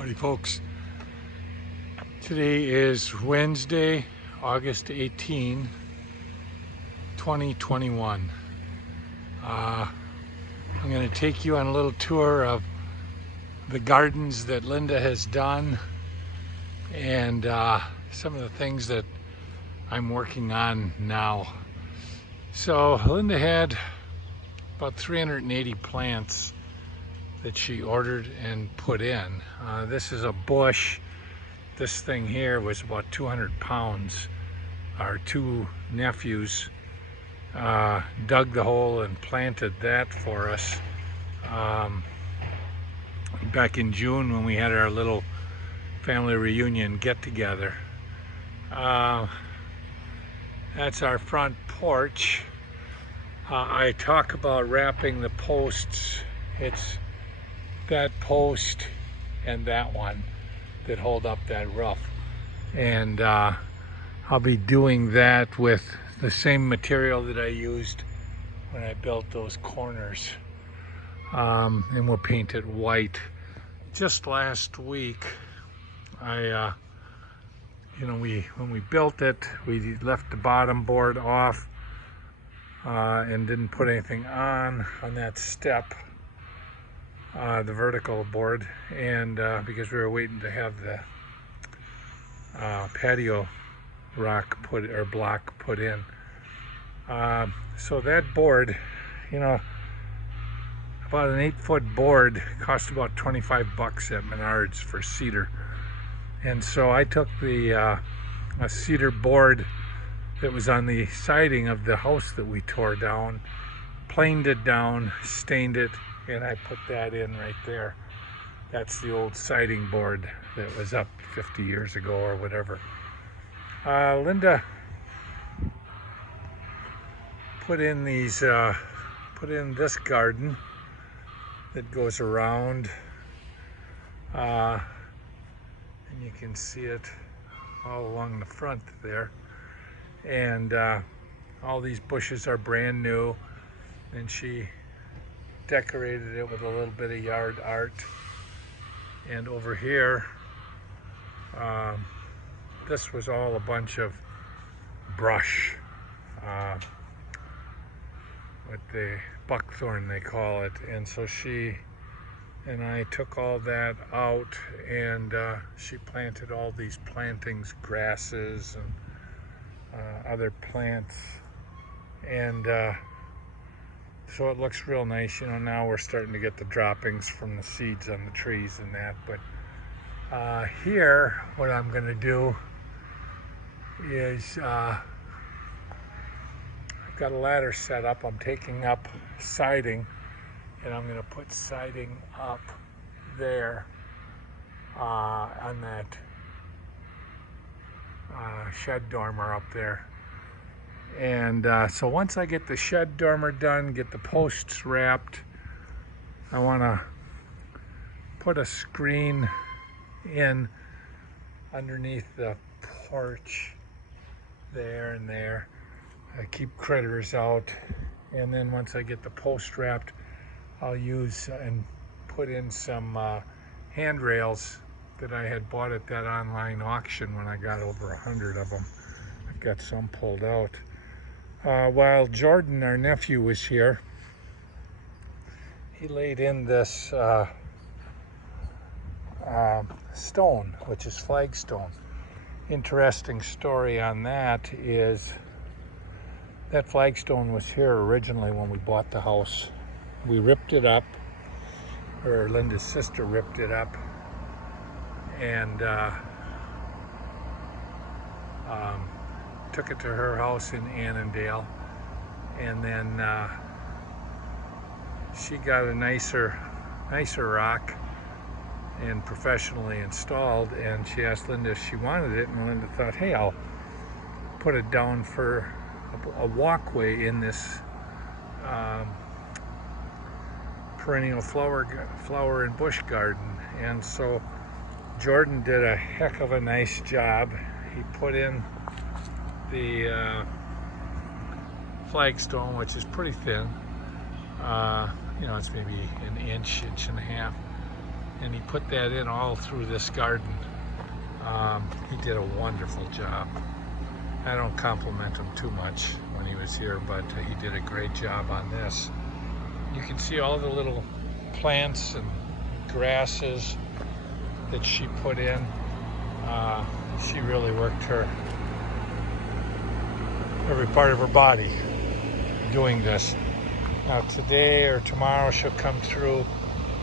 Howdy folks. Today is Wednesday, August 18, 2021. I'm going to take you on a little tour of the gardens that Linda has done and some of the things that I'm working on now. So Linda had about 380 plants that she ordered and put in. This is a bush. This thing here was about 200 pounds. Our two nephews dug the hole and planted that for us back in June when we had our little family reunion get-together. That's our front porch. I talk about wrapping the posts. It's that post and that one that hold up that roof, and I'll be doing that with the same material that I used when I built those corners, and we'll paint it white. Just last week when we built it, we left the bottom board off and didn't put anything on that step, the vertical board, and because we were waiting to have the patio block put in. So that board, about an 8-foot board cost about 25 bucks at Menards for cedar. And so I took a cedar board that was on the siding of the house that we tore down, planed it down, stained it, and I put that in right there. That's the old siding board that was up 50 years ago or whatever. Linda put in this garden that goes around, and you can see it all along the front there. And all these bushes are brand new, and she decorated it with a little bit of yard art. And over here, this was all a bunch of brush, with the buckthorn they call it. And so she and I took all that out, and she planted all these plantings, grasses and other plants, and so it looks real nice. Now we're starting to get the droppings from the seeds on the trees and that. But here, what I'm going to do is I've got a ladder set up. I'm taking up siding, and I'm going to put siding up there on that shed dormer up there. And so once I get the shed dormer done, get the posts wrapped, I want to put a screen in underneath the porch there and there. I keep critters out, and then once I get the post wrapped, I'll use and put in some handrails that I had bought at that online auction when I got over 100 of them. I've got some pulled out. While Jordan, our nephew, was here, he laid in this stone, which is flagstone. Interesting story on that is that flagstone was here originally when we bought the house. We ripped it up, or Linda's sister ripped it up, and took it to her house in Annandale, and then she got a nicer rock and professionally installed, and she asked Linda if she wanted it, and Linda thought, hey, I'll put it down for a walkway in this perennial flower and bush garden. And so Jordan did a heck of a nice job. He put in the flagstone, which is pretty thin. It's maybe an inch and a half. and he put that in all through this garden. He did a wonderful job. I don't compliment him too much when he was here, but he did a great job on this. You can see all the little plants and grasses that she put in. She really worked every part of her body doing this. Now today or tomorrow she'll come through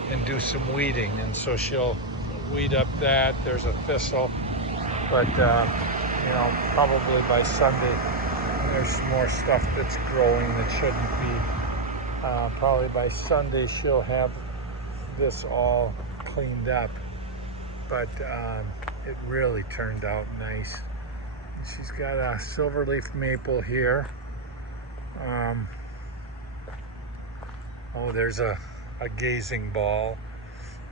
and do some weeding, and so she'll weed up that. There's a thistle, but you know, probably by Sunday there's some more stuff that's growing that shouldn't be. Probably by Sunday she'll have this all cleaned up, but it really turned out nice. She's got a silverleaf maple here. Oh, there's a gazing ball,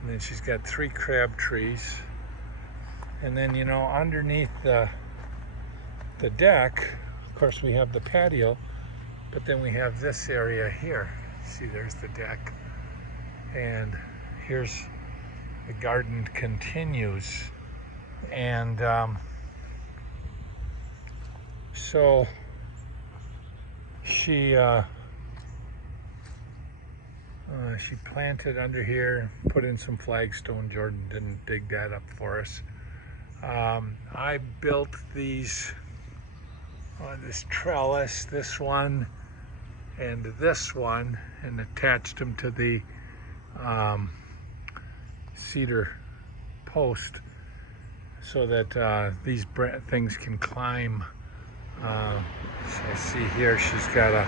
and then she's got 3 crab trees, and then, you know, underneath the deck, of course, we have the patio, but then we have this area here. See, there's the deck, and here's the garden continues, and so she planted under here, put in some flagstone. Jordan didn't dig that up for us. I built these on this trellis, this one and this one, and attached them to the cedar post so that these things can climb. I see here she's got to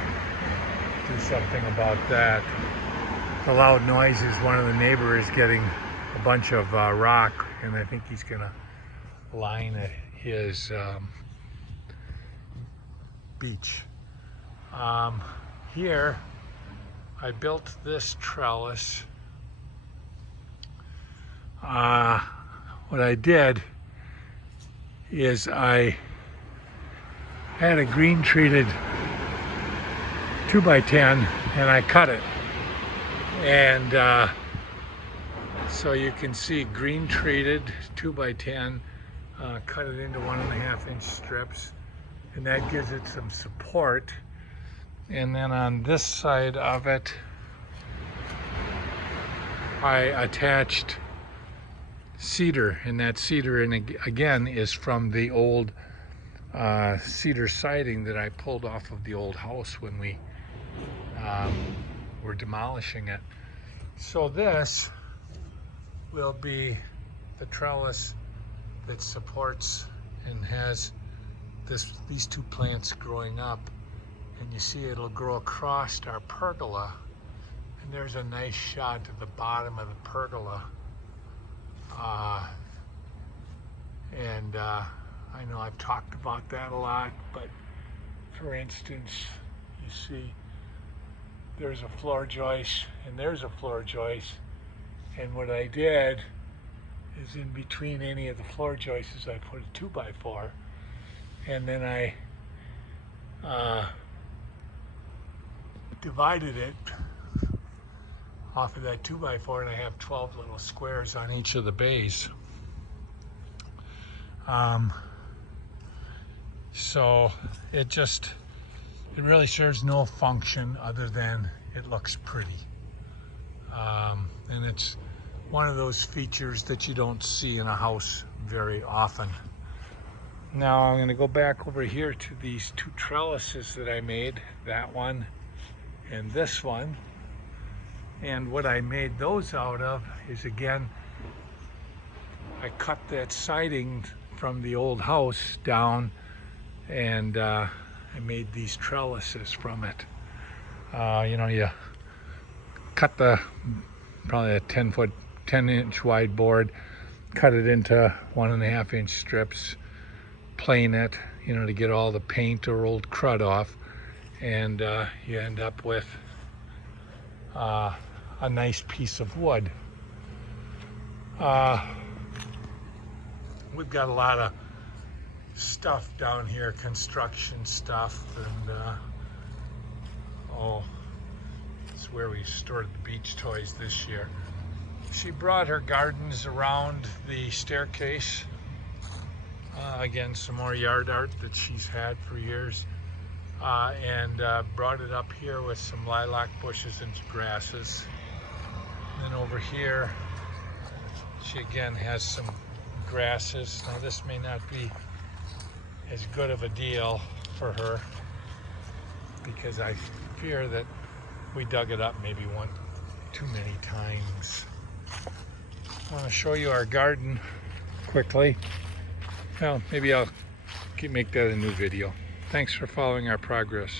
do something about that. The loud noise is one of the neighbors getting a bunch of rock, and I think he's going to line his beach. Here I built this trellis. What I did is I had a green treated 2x10 and I cut it, and so you can see green treated 2x10, cut it into 1.5-inch strips, and that gives it some support. And then on this side of it I attached cedar, and that cedar, and again, is from the old cedar siding that I pulled off of the old house when we were demolishing it. So this will be the trellis that supports and has these 2 plants growing up, and you see it'll grow across our pergola, and there's a nice shot at the bottom of the pergola. I know I've talked about that a lot, but for instance, you see there's a floor joist and there's a floor joist, and what I did is in between any of the floor joists I put a 2x4, and then I divided it off of that 2x4, and I have 12 little squares on each of the bays. So it really serves no function other than it looks pretty. And it's one of those features that you don't see in a house very often. Now I'm going to go back over here to these 2 trellises that I made, that one and this one. And what I made those out of is, again, I cut that siding from the old house down, and I made these trellises from it. You know, you cut probably a 10-inch wide board, cut it into 1.5-inch strips, plane it, you know, to get all the paint or old crud off, and you end up with a nice piece of wood. We've got a lot of stuff down here, construction stuff, and oh, it's where we stored the beach toys this year. She brought her gardens around the staircase. Again, some more yard art that she's had for years. And brought it up here with some lilac bushes and grasses. And then over here, she again has some grasses. Now this may not be as good of a deal for her because I fear that we dug it up maybe one too many times. I want to show you our garden quickly. Well, maybe I'll make that a new video. Thanks for following our progress.